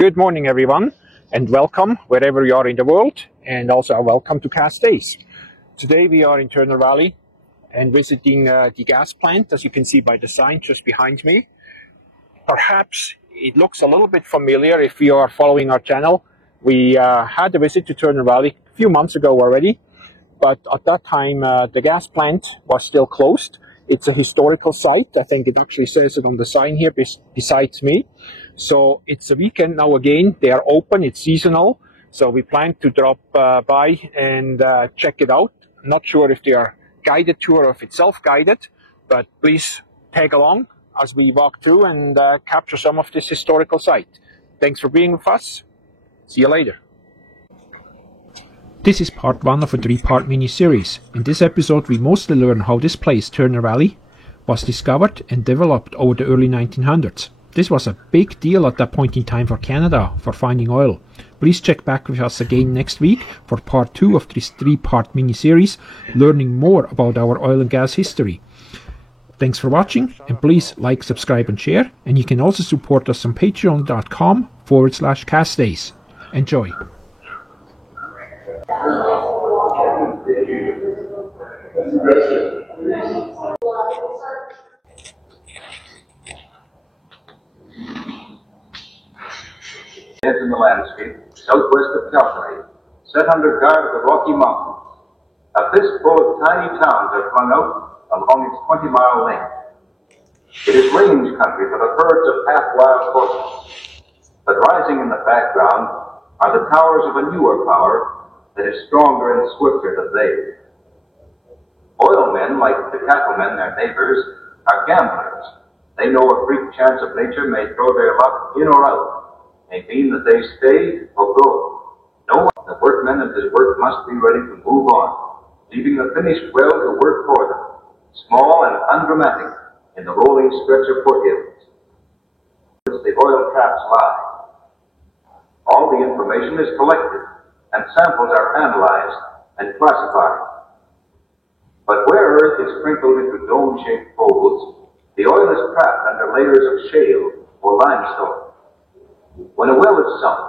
Good morning, everyone, and welcome wherever you are in the world, and also welcome to Cass Days. Today we are in Turner Valley and visiting the gas plant, as you can see by the sign just behind me. Perhaps it looks a little bit familiar if you are following our channel. We had a visit to Turner Valley a few months ago already, but at that time the gas plant was still closed. It's a historical site. I think it actually says it on the sign here besides me. So it's a weekend now again. They are open. It's seasonal. So we plan to drop by and check it out. I'm not sure if they are guided tour or if it's self-guided, but please tag along as we walk through and capture some of this historical site. Thanks for being with us. See you later. This is part 1 of a 3-part mini-series. In this episode we mostly learn how this place, Turner Valley, was discovered and developed over the early 1900s. This was a big deal at that point in time for Canada for finding oil. Please check back with us again next week for part 2 of this 3-part mini-series, learning more about our oil and gas history. Thanks for watching, and please like, subscribe and share, and you can also support us on patreon.com/CassDays. Enjoy. Heads in the landscape, southwest of Calgary, set under guard of the Rocky Mountains. At this, both tiny towns are flung out along its 20-mile length. It is range country for the herds of half-wild horses, but rising in the background are the towers of a newer power that is stronger and swifter than they. Oil men, like the cattlemen, their neighbors, are gamblers. They know a freak chance of nature may throw their luck in or out, may mean that they stay or go. No one, the workmen of this work must be ready to move on, leaving the finished well to work for them, small and undramatic in the rolling stretch of foothills. The oil traps lie. All the information is collected, and samples are analyzed and classified. But where earth is sprinkled into dome-shaped folds, the oil is trapped under layers of shale or limestone. When a well is sunk,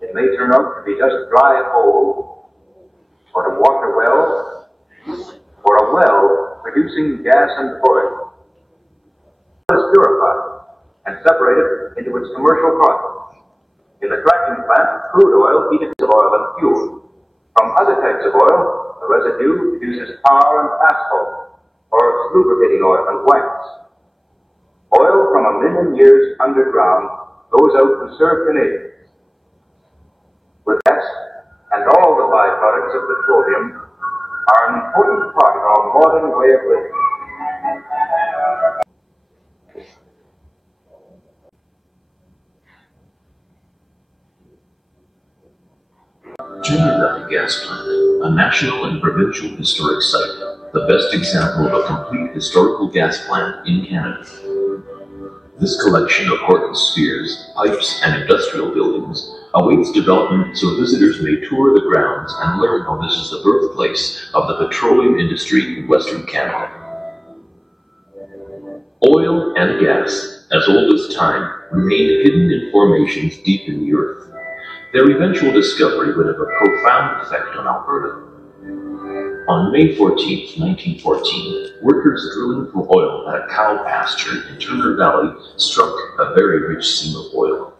it may turn out to be just dry hole, or a water well, or a well producing gas and oil. It is purified and separated into its commercial products. In the cracking plant, crude oil heated to oil and fuel. From other types of oil, the residue produces tar and asphalt, or lubricating oil and wax. Oil from 1,000,000 years underground goes out to serve Canadians. With gas and all the byproducts of petroleum are an important part of our modern way of living. Turner Valley Gas Plant, a national and provincial historic site, the best example of a complete historical gas plant in Canada. This collection of Horton spheres, pipes, and industrial buildings awaits development so visitors may tour the grounds and learn how this is the birthplace of the petroleum industry in Western Canada. Oil and gas, as old as time, remain hidden in formations deep in the earth. Their eventual discovery would have a profound effect on Alberta. On May 14, 1914, workers drilling for oil at a cow pasture in Turner Valley struck a very rich seam of oil.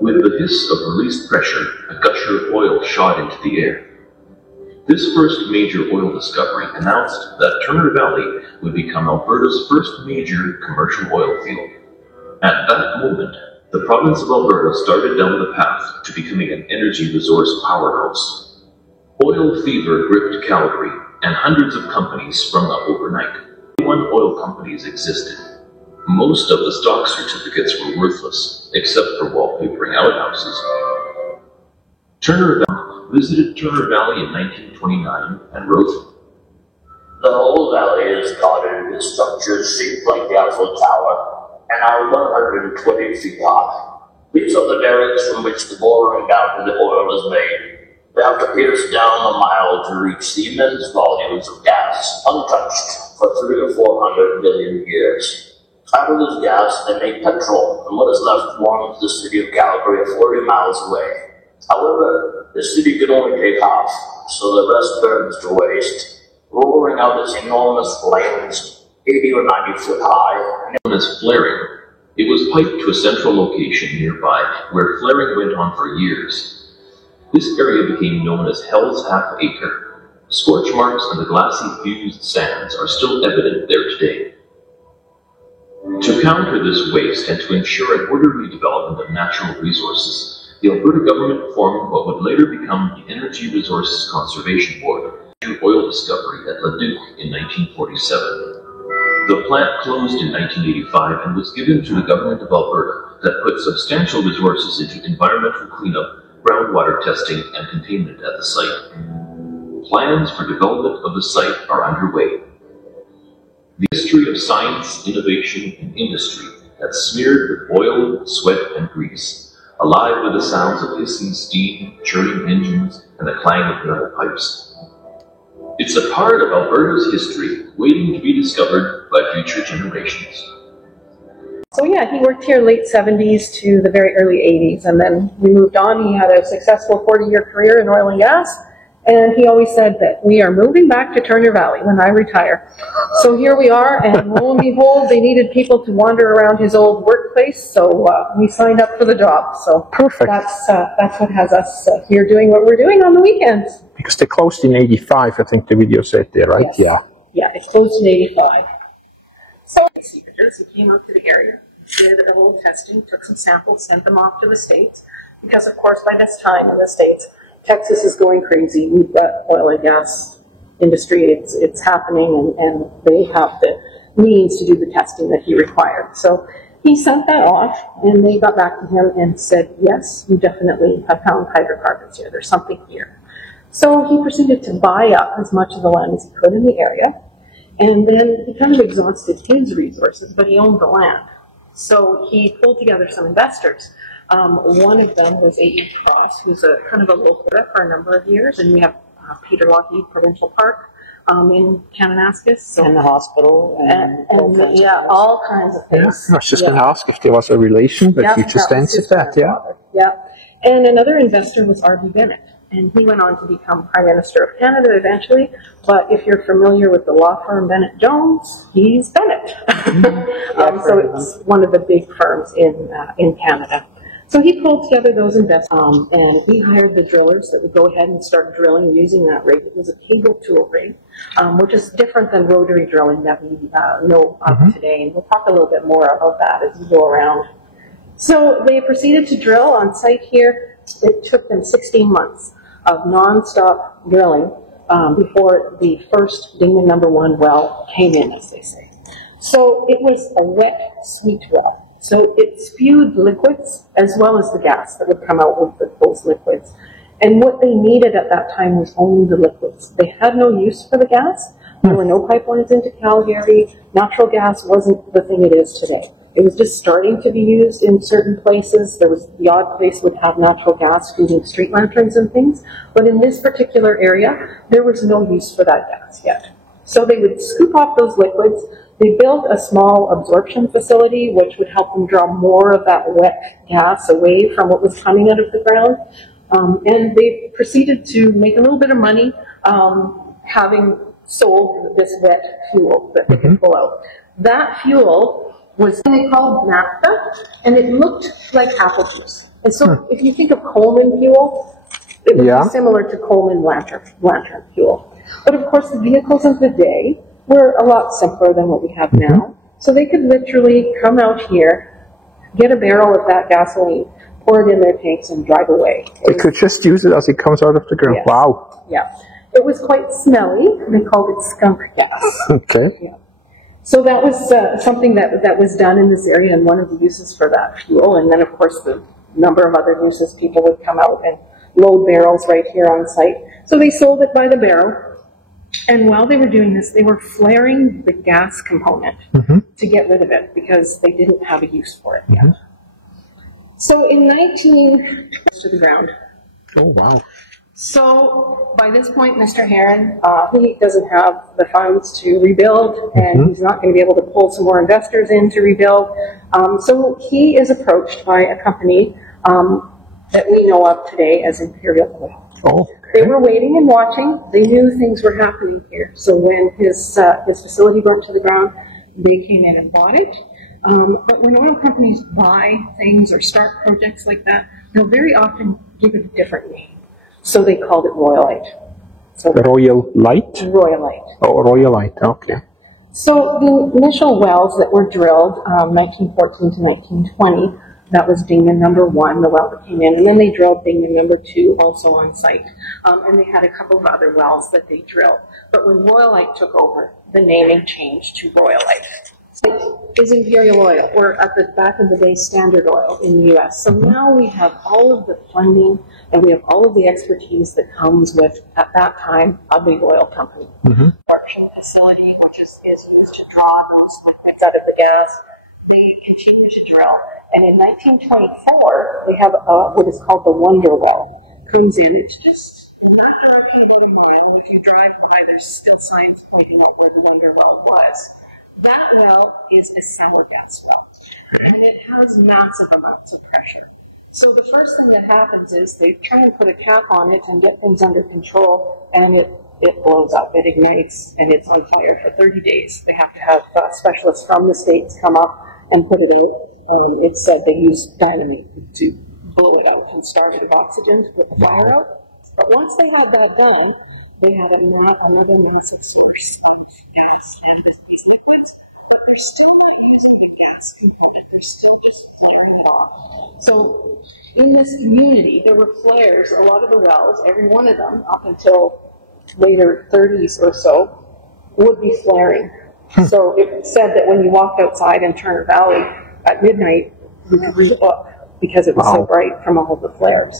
With the hiss of released pressure, a gusher of oil shot into the air. This first major oil discovery announced that Turner Valley would become Alberta's first major commercial oil field. At that moment, the province of Alberta started down the path to becoming an energy resource powerhouse. Oil fever gripped Calgary, and hundreds of companies sprung up overnight. 21 oil companies existed. Most of the stock certificates were worthless, except for wallpapering outhouses. Turner Valley visited Turner Valley in 1929 and wrote, "The whole valley is dotted with structures shaped like the Eiffel Tower, and are 120 feet high. These are the derricks from which the boring down to the oil is made. They have to pierce down a mile to reach the immense volumes of gas, untouched for 300 or 400 million years. Out of this gas, they make petrol, and what is left warms the city of Calgary, affording miles away. However, the city could only take half, so the rest burns to waste, roaring out its enormous flames, 80 or 90 foot high. Known as flaring, it was piped to a central location nearby where flaring went on for years. This area became known as Hell's Half Acre. Scorch marks and the glassy fused sands are still evident there today. To counter this waste and to ensure an orderly development of natural resources, the Alberta government formed what would later become the Energy Resources Conservation Board, due to oil discovery at Leduc in 1947. The plant closed in 1985 and was given to the government of Alberta that put substantial resources into environmental cleanup, groundwater testing, and containment at the site. Plans for development of the site are underway. The history of science, innovation, and industry that's smeared with oil, sweat, and grease, alive with the sounds of hissing steam, churning engines, and the clang of metal pipes. It's a part of Alberta's history waiting to be discovered by future generations. So yeah, he worked here late 70s to the very early 80s, and then we moved on. He had a successful 40-year career in oil and gas, and he always said that we are moving back to Turner Valley when I retire. So here we are, and lo and behold, they needed people to wander around his old workplace, so we signed up for the job. So Perfect. That's what has us here doing what we're doing on the weekends. Because they closed in 85, I think the video said there, right? Yes. Yeah, it closed in 85. So he came out to the area, did a little testing, took some samples, sent them off to the States, because of course by this time in the States, Texas is going crazy. We've got oil and gas industry, it's happening, and they have the means to do the testing that he required. So he sent that off, and they got back to him and said, yes, you definitely have found hydrocarbons here, there's something here. So he proceeded to buy up as much of the land as he could in the area, and then he kind of exhausted his resources, but he owned the land. So he pulled together some investors. One of them was A.E. Cross, who's a kind of a local for a number of years, and we have Peter Lockheed Provincial Park in Kananaskis. So, and the hospital. And all kinds of things. Yeah, I was just going to ask if there was a relation, but you just answered that, Yeah. And another investor was R.B. Bennett. And he went on to become Prime Minister of Canada eventually. But if you're familiar with the law firm Bennett Jones, he's Bennett. So it's one of the big firms in Canada. So he pulled together those investments, and we hired the drillers that would go ahead and start drilling using that rig. It was a cable tool rig, which is different than rotary drilling that we know of today. And we'll talk a little bit more about that as we go around. So they proceeded to drill on site here. It took them 16 months of non-stop drilling before the first Dingman number 1 well came in, as they say. So it was a wet, sweet well. So it spewed liquids as well as the gas that would come out with those liquids. And what they needed at that time was only the liquids. They had no use for the gas. There were no pipelines into Calgary. Natural gas wasn't the thing it is today. It was just starting to be used in certain places. There was the odd place would have natural gas feeding street lanterns and things. But in this particular area, there was no use for that gas yet. So they would scoop off those liquids. They built a small absorption facility, which would help them draw more of that wet gas away from what was coming out of the ground. And they proceeded to make a little bit of money having sold this wet fuel that they could pull out. That fuel was they called naphtha, and it looked like apple juice. And so if you think of Coleman fuel, it would be similar to Coleman lantern fuel. But of course, the vehicles of the day were a lot simpler than what we have now. So they could literally come out here, get a barrel of that gasoline, pour it in their tanks, and drive away. They could just use it as it comes out of the ground. Yes. Wow. Yeah. It was quite smelly. They called it skunk gas. Okay. Yeah. So that was something that was done in this area, and one of the uses for that fuel. And then, of course, the number of other uses, people would come out and load barrels right here on site. So they sold it by the barrel. And while they were doing this, they were flaring the gas component to get rid of it because they didn't have a use for it yet. So in to the ground. Oh, wow. So by this point, Mr. Heron, he doesn't have the funds to rebuild, and he's not going to be able to pull some more investors in to rebuild. So he is approached by a company that we know of today as Imperial Oil. Oh, They were waiting and watching. They knew things were happening here. So when his facility burnt to the ground, they came in and bought it. But when oil companies buy things or start projects like that, they'll very often give it a different name. So they called it Royalite. So Royal Light? Royalite. Oh, Royalite, okay. So the initial wells that were drilled, 1914 to 1920, that was Dingman number 1, the well that came in, and then they drilled Dingman number 2 also on site. And they had a couple of other wells that they drilled. But when Royalite took over, the naming changed to Royalite. It is Imperial Oil, or at the back of the day, Standard Oil in the U.S. So now we have all of the funding and we have all of the expertise that comes with, at that time, a big oil company. Production facility, which is used to draw those liquids out of the gas, they continue to drill. And in 1924, they have what is called the Wonder Well. Comes in, it's just not about a mile. If you drive by, there's still signs pointing out where the Wonder Well was. That well is a sour gas well, and it has massive amounts of pressure. So the first thing that happens is they try and put a cap on it and get things under control, and it blows up, it ignites, and it's on fire for 30 days. They have to have specialists from the States come up and put it out. It's said they use dynamite to blow it out and starve it of oxygen to put the fire out. But once they had that done, they had another massive source of gas and these liquids, but they're still not using the gas component. They're still just flaring it off. So in this community, there were flares. A lot of the wells, every one of them, up until later 30s or so, would be flaring. So it said that when you walked outside in Turner Valley at midnight, you could read a book because it was so bright from all of the flares.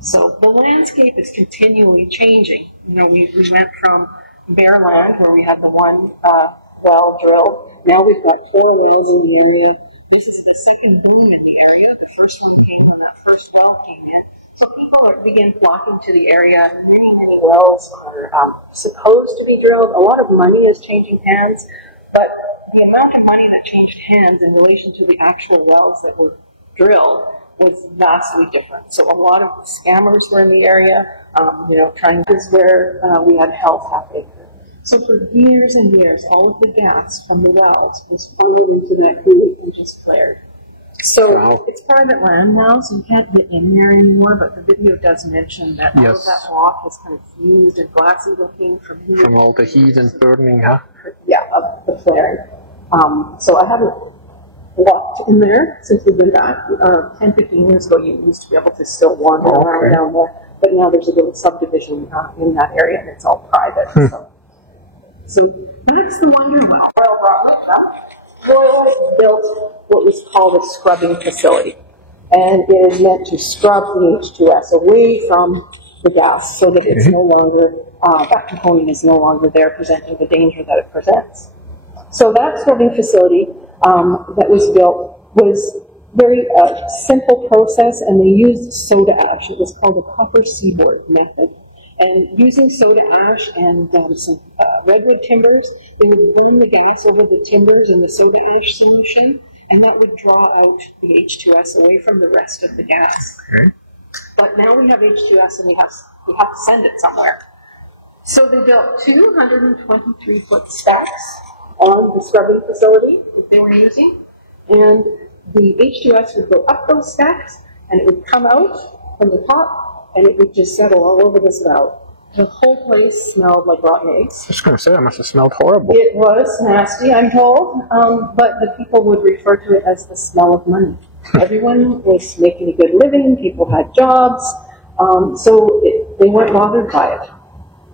So the landscape is continually changing. You know, we went from bare land where we had the one well drilled. Now we've got 4 wells in the area. This is the second boom in the area. The first one came when that first well came in. So people began flocking to the area. Many, many wells are supposed to be drilled. A lot of money is changing hands, but the amount of money that changed hands in relation to the actual wells that were drilled was vastly different. So a lot of scammers were in the area, trying to where we had health happening. So for years and years, all of the gas from the wells was funneled into that creek and just flared. So it's private land now, so you can't get in there anymore, but the video does mention that all of that rock is kind of fused and glassy looking from all the heat and burning, huh? Yeah, of the flaring. So I haven't walked in there since we've been back. 10, 15 years ago, you used to be able to still wander around down there, but now there's a little subdivision in that area, and it's all private. So that's the Wonder Well. Royal built what was called a scrubbing facility, and it is meant to scrub the H2S away from the gas so that it's no longer, that component is no longer there presenting the danger that it presents. So that scrubbing facility that was built was very simple process, and they used soda ash. It was called the copper seaboard method. And using soda ash and some redwood timbers, they would run the gas over the timbers in the soda ash solution, and that would draw out the H2S away from the rest of the gas. But now we have H2S, and we have to send it somewhere. So they built 223-foot stacks on the scrubbing facility that they were using, and the H2S would go up those stacks, and it would come out from the top, and it would just settle all over this valve. The whole place smelled like rotten eggs. I was going to say, it must have smelled horrible. It was nasty, I'm told, but the people would refer to it as the smell of money. Everyone was making a good living, people had jobs, so they weren't bothered by it.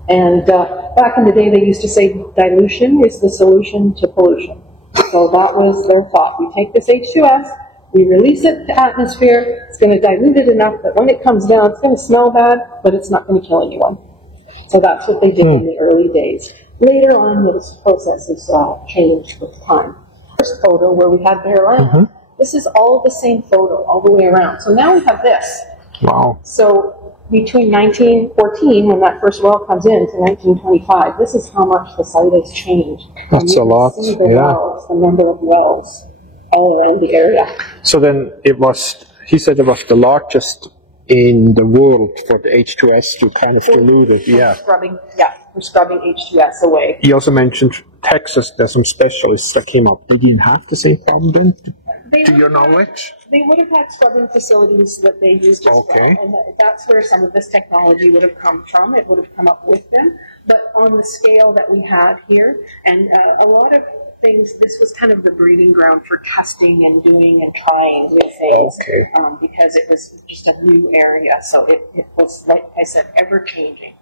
And back in the day, they used to say dilution is the solution to pollution. So that was their thought. We take this H2S, we release it to atmosphere, it's going to dilute it enough that when it comes down, it's going to smell bad, but it's not going to kill anyone. So that's what they did in the early days. Later on, this process has changed with time. First photo where we had bare land, this is all the same photo all the way around. So now we have this. Wow. So between 1914, when that first well comes in, to 1925, this is how much the site has changed. That's a lot, see the wells, the number of wells all around the area. So then he said it was the largest in the world for the H2S to kind of dilute it. Yeah. We're scrubbing H2S away. You also mentioned Texas, there's some specialists that came up. They didn't have the same problem then, to your knowledge? They would have had scrubbing facilities that they used as well, and that's where some of this technology would have come from. It would have come up with them, but on the scale that we had here, and a lot of things, this was kind of the breeding ground for testing and doing and trying with things, because it was just a new area, so it was, like I said, ever changing.